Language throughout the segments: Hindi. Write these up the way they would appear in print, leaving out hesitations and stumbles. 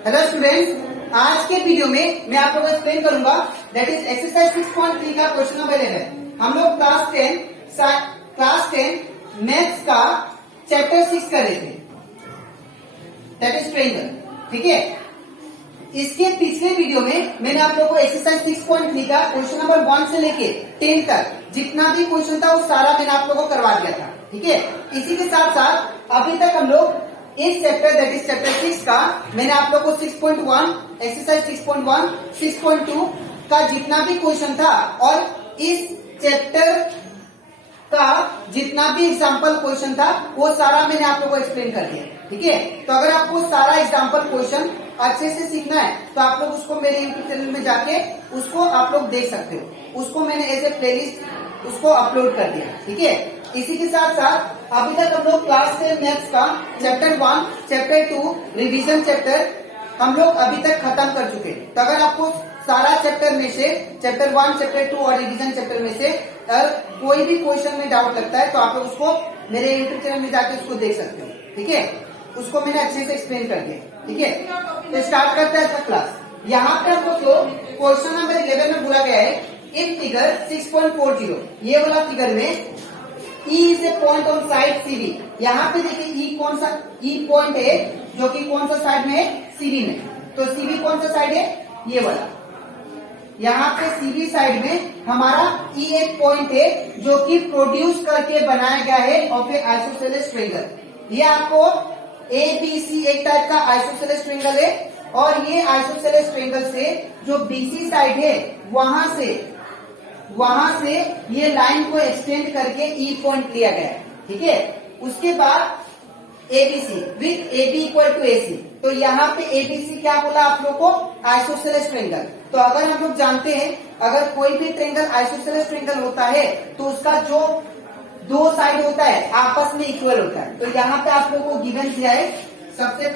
हेलो स्टूडेंट्स, आज के वीडियो में मैं आप लोगों को एक्सप्लेन करूंगा दैट इज एक्सरसाइज 6.3 का क्वेश्चन नंबर 11। हम लोग क्लास 10 मैथ्स का चैप्टर 6 कर रहे थे, दैट इज ट्रायंगल। ठीक है, इसके पिछले वीडियो में मैंने आप लोगों को एक्सरसाइज 6.3 का क्वेश्चन नंबर 1 से लेके 10 तक जितना भी क्वेश्चन था वो सारा मैंने आप लोगों को करवा दिया था। ठीक है, इसी के साथ साथ अभी तक हम लोग इस चैप्टर दैट इज चैप्टर 6 का मैंने आप लोग को 6.1 एक्सरसाइज 6.1 6.2 का जितना भी क्वेश्चन था और इस चैप्टर का जितना भी एग्जाम्पल क्वेश्चन था वो सारा मैंने आप लोग को एक्सप्लेन कर दिया। ठीक है, तो अगर आपको सारा एग्जाम्पल क्वेश्चन अच्छे से सीखना है तो आप लोग उसको मेरे यूट्यूब चैनल में जाके उसको आप लोग देख सकते हो। उसको मैंने एज ए प्लेलिस्ट उसको अपलोड कर दिया। ठीक है, इसी के साथ साथ अभी तक हम लोग क्लास 10 मैथ्स का चैप्टर 1 चैप्टर 2 रिवीजन चैप्टर हम लोग अभी तक खत्म कर चुके हैं। तो अगर आपको सारा चैप्टर में से चैप्टर 1 चैप्टर 2 और रिवीजन चैप्टर में से अगर कोई भी क्वेश्चन में डाउट लगता है तो आप लोग उसको मेरे यूट्यूब चैनल में जाके उसको देख सकते हो। ठीक है, उसको मैंने अच्छे से एक्सप्लेन कर दिया। ठीक है, तो स्टार्ट करते हैं आज क्लास। यहाँ पे आपको जो क्वेश्चन नंबर 11 में बोला गया है इन फिगर 6.40 ये वाला फिगर में E is a point on side CV। यहाँ पे देखिए E कौन सा E पॉइंट है जो कि कौन सा साइड में है, CV में। तो CV कौन सा साइड है, ये वाला। यहाँ पे CV साइड में हमारा E एक पॉइंट है जो कि प्रोड्यूस करके बनाया गया है ऑफ ए आइसोसेलेस ट्रायंगल। ये आपको ABC एक टाइप का आइसोसेलेस ट्रायंगल है और ये आइसोसेलेस ट्रायंगल से जो BC साइड है वहां से ये लाइन को एक्सटेंड करके E पॉइंट लिया गया है। ठीक है, उसके बाद ABC with AB equal to AC। तो यहाँ पे ABC क्या बोला आप लोग को, आइसोसेलेस ट्रायंगल। तो अगर हम लोग जानते हैं अगर कोई भी ट्रायंगल आइसोसेलेस ट्रायंगल होता है तो उसका जो दो साइड होता है आपस में इक्वल होता है। तो यहाँ पे आप लोगों को गिवन दिया है सबसे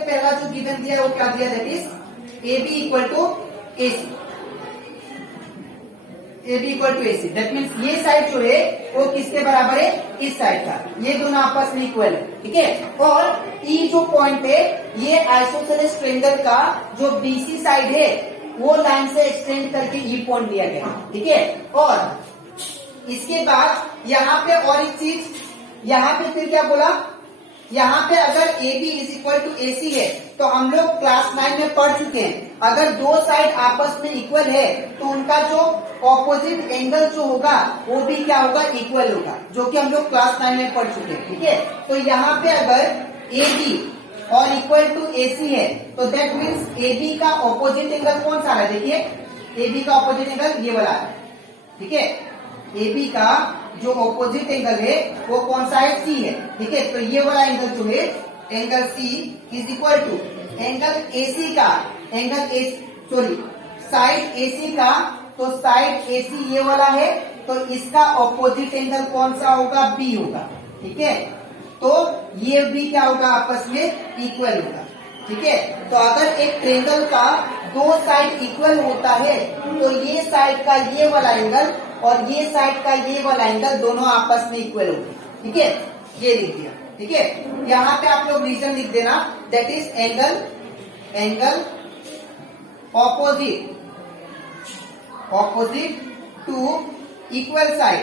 पहला जो गिवन दिया है वो क्या दिया, that is AB equal to AC। AB equal to AC that means ये साइड जो है वो किसके बराबर है, इस साइड का। ये दोनों आपस में इक्वल है। ठीक है, और E जो पॉइंट है ये आइसोसेलेस ट्रायंगल का जो BC साइड है वो लाइन से एक्सटेंड करके E पॉइंट लिया गया। ठीक है, और इसके बाद यहाँ पे और एक चीज, यहाँ पे फिर क्या बोला, यहाँ पे अगर AB is equal to AC है तो हम लोग क्लास 9 में पढ़ चुके हैं अगर दो साइड आपस में इक्वल है तो उनका जो ऑपोजिट एंगल जो होगा वो भी क्या होगा, इक्वल होगा, जो कि हम लोग क्लास 9 में पढ़ चुके हैं। ठीक है, तो यहाँ पे अगर AB और इक्वल टू AC है तो दैट मीन्स AB का ऑपोजिट एंगल कौन सा है, देखिए AB का ऑपोजिट एंगल ये वाला है। ठीक है, AB का जो ऑपोजिट एंगल है वो कौन सा है, C है। ठीक है, तो ये वाला एंगल जो है angle C is equal to angle AC का साइड AC का, तो साइड AC ये वाला है तो इसका ऑपोजिट एंगल कौन सा होगा, B होगा। ठीक है, तो ये भी क्या होगा, आपस में इक्वल होगा। ठीक है, तो अगर एक ट्रायंगल का दो साइड इक्वल होता है तो ये साइड का ये वाला एंगल और ये साइड का ये वाला एंगल दोनों आपस में इक्वल होंगे। ठीक है, ये लिख दिया। ठीक है, यहाँ पे आप लोग रीजन लिख देना, that is angle opposite to equal side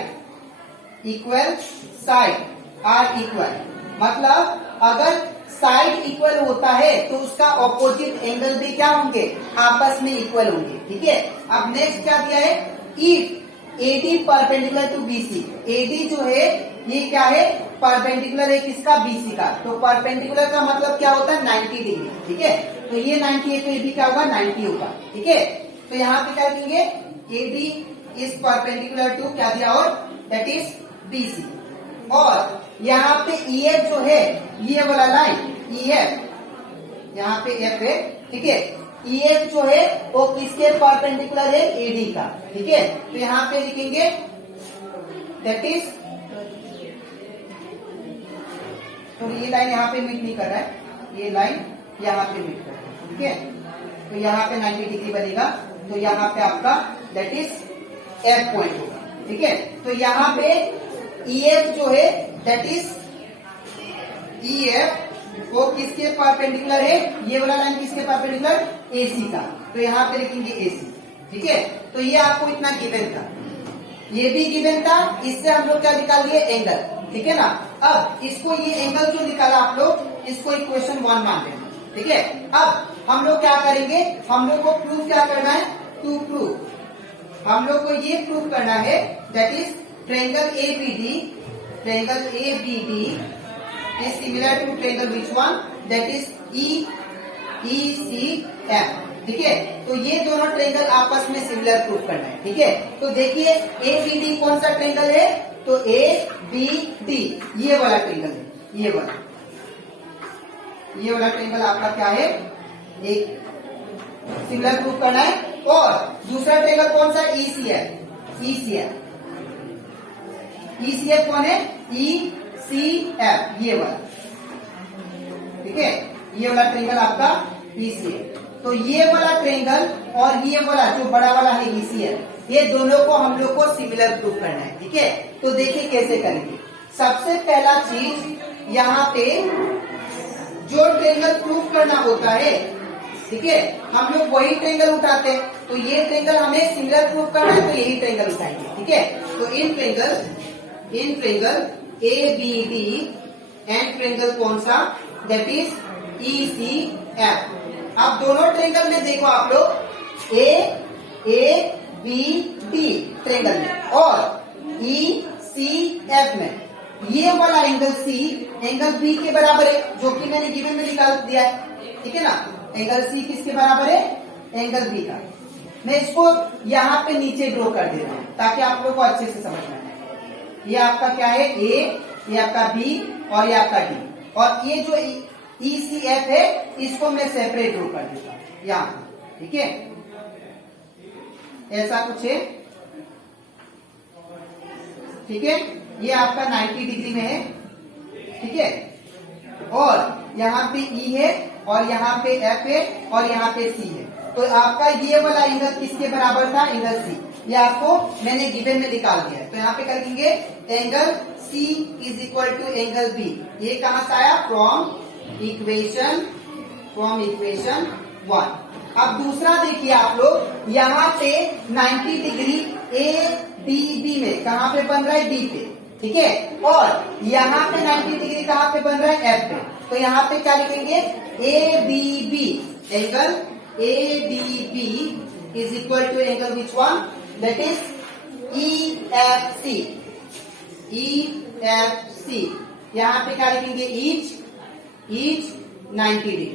are equal. मतलब अगर साइड इक्वल होता है तो उसका ऑपोजिट एंगल भी क्या होंगे, आपस में इक्वल होंगे। ठीक है, अब नेक्स्ट क्या दिया है, if AD perpendicular to BC। AD जो है ये क्या है, परपेंडिकुलर है किसका, BC का। तो परपेंडिकुलर का मतलब क्या होता है, 90 डिग्री। ठीक है, तो ये 90 है तो AB क्या होगा, 90 होगा। ठीक है, तो यहाँ पे क्या लिखेंगे, AD इज परपेंडिकुलर टू क्या दिया, और दैट इज BC। और यहाँ पे EF जो है ये वाला लाइन EF यहाँ पे F है। ठीक है, EF जो है वो किसके परपेंडिकुलर है, AD का। ठीक है, तो यहाँ पे लिखेंगे दैट इज, तो ये लाइन यहाँ पे मीट नहीं कर रहा है, ये लाइन यहाँ पे मीट कर रहा है। ठीक है, तो यहाँ पे 90 डिग्री बनेगा, तो यहाँ पे आपका दैट इज F पॉइंट होगा। ठीक है, तो यहाँ पे EF जो है दैट इज EF वो किसके परपेंडिकुलर है, ये वाला लाइन किसके परपेंडिकुलर, AC का, तो यहाँ पे लिखेंगे AC। ठीक है, तो ये आपको इतना गिवन था, ये भी गिवन था, इससे हम लोग क्या निकाल लिए, एंगल। ठीक है ना, अब इसको ये एंगल जो निकाला आप लोग, इसको इक्वेशन 1 मान लेना। ठीक है, अब हम लोग क्या करेंगे, हम लोग को प्रूफ क्या करना है, टू प्रूफ हम लोग को ये प्रूफ करना है that is triangle ABD, triangle ABD is similar to triangle which one, that is ECF। ठीक है, तो ये दोनों ट्रायंगल आपस में सिमिलर प्रूफ करना है। ठीक है, तो देखिए ABD कौन सा ट्रायंगल है, तो ABD ये वाला ट्रायंगल है, ये वाला ट्रायंगल आपका क्या है, एक सिमिलर प्रूफ करना है। और दूसरा ट्रायंगल कौन सा, ECF कौन है, ECF ये वाला। ठीक है, ये वाला ट्रायंगल आपका ECF। तो ये वाला ट्रायंगल और ये वाला जो बड़ा वाला है ECF, ये दोनों को हम लोग को सिमिलर प्रूफ करना है। ठीक है, तो देखिए कैसे करेंगे। सबसे पहला चीज यहाँ पे जो ट्रायंगल प्रूफ करना होता है, ठीक है, हम लोग वही ट्रायंगल उठाते हैं। तो ये ट्रायंगल हमें सिमिलर प्रूफ करना है, तो यही ट्रायंगल उठाएंगे। ठीक है, तो in triangle ABD and triangle कौन सा, दैट इज ECF। अब दोनों ट्रायंगल में देखो आप लोग, ABD ट्रायंगल में और ECF में ये वाला एंगल C एंगल B के बराबर है, जो कि मैंने गिवन में निकाल दिया है। ठीक है ना, एंगल C किसके बराबर है, एंगल B का। मैं इसको यहाँ पे नीचे ड्रॉ कर दे रहा हूँ ताकि आप लोग को अच्छे से समझ में आए। ये आपका क्या है, A, ये आपका B और ये आपका D, और ये जो ECF है इसको मैं सेपरेट ड्रॉ कर देता हूँ यहाँ। ठीक है, ऐसा कुछ है। ठीक है, ये आपका 90 डिग्री में है। ठीक है, और यहाँ पे E है और यहाँ पे F है और यहाँ पे C है। तो आपका ये वाला एंगल किसके बराबर था, एंगल C। ये आपको मैंने गिवन में निकाल दिया है। तो यहाँ पे कर देंगे angle C is equal to angle B। ये कहाँ से आया, फ्रॉम इक्वेशन 1। अब दूसरा देखिए आप लोग, यहाँ पे 90 डिग्री ADB में कहाँ पे बन रहा है, D पे। ठीक है, और यहाँ पे 90 डिग्री कहाँ पे बन रहा है, F पे। तो यहाँ पे क्या लिखेंगे, ADB, angle ADB is equal to angle which one, that is EFC। यहाँ पे क्या लिखेंगे, ईच 90 डिग्री।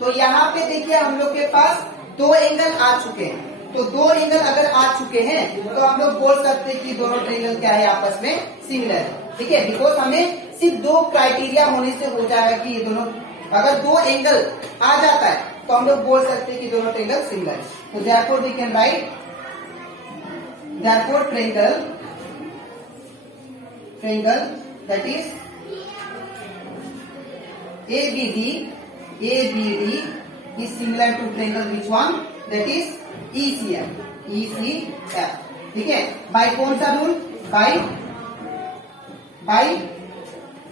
तो यहाँ पे देखिए हम लोग के पास दो एंगल आ चुके हैं। तो दो एंगल अगर आ चुके हैं तो हम लोग बोल सकते हैं कि दोनों ट्रायंगल क्या है, आपस में सिमिलर है। ठीक है, बिकॉज हमें सिर्फ दो क्राइटेरिया होने से हो जाएगा कि ये दोनों, अगर दो एंगल आ जाता है तो हम लोग बोल सकते हैं कि दोनों ट्रायंगल सिमिलर है। तो therefore we can write, therefore triangle that is ABD is similar to triangle which one, that is ECF। ठीक है, बाय कौन सा रूल, बाय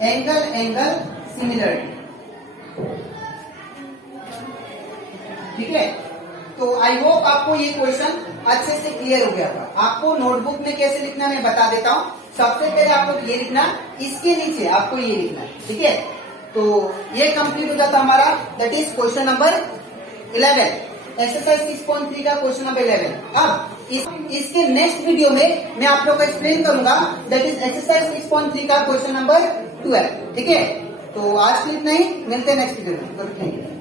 एंगल सिमिलरिटी। ठीक है, तो आई होप आपको ये क्वेश्चन अच्छे से क्लियर हो गया था। आपको नोटबुक में कैसे लिखना मैं बता देता हूँ। सबसे पहले आप लोग ये लिखना, इसके नीचे आपको ये लिखना है। ठीक है, तो ये कंप्लीट हो जाता हमारा, that is question number 11, exercise 6.3 का क्वेश्चन नंबर 11। अब इसके नेक्स्ट वीडियो में मैं आप लोग को एक्सप्लेन करूंगा, दैट इज एक्सरसाइज 6.3 का क्वेश्चन नंबर 12। ठीक है, तो आज के लिए इतना ही, मिलते हैं नेक्स्ट वीडियो में।